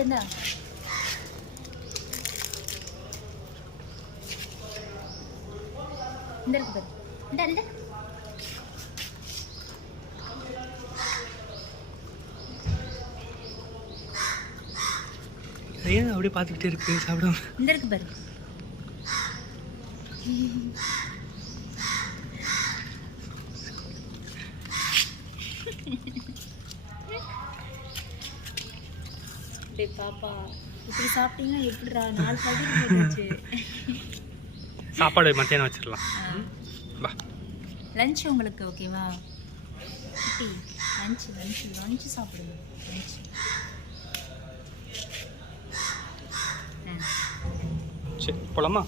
சாப்பிடுந்தா இந்த இருக்கு பாரு. இந்த இந்த ஏன் அப்படியே பார்த்துக்கிட்டே இருக்கு சாப்பிடாம? இந்த இருக்கு பாரு. டேய் பாப்பா, இப்படி சாப்பிட்டீங்கன்னா எப்படிடா 4 பாக்கெட் போட்டுச்சு. சாப்பாடு மத்தியானம் வச்சிடலாம். வா லஞ்ச் உங்களுக்கு ஓகேவா? குட்டி லஞ்ச் லஞ்ச் லஞ்ச் சாப்பிடுங்க. லஞ்ச் சரி போலாமா?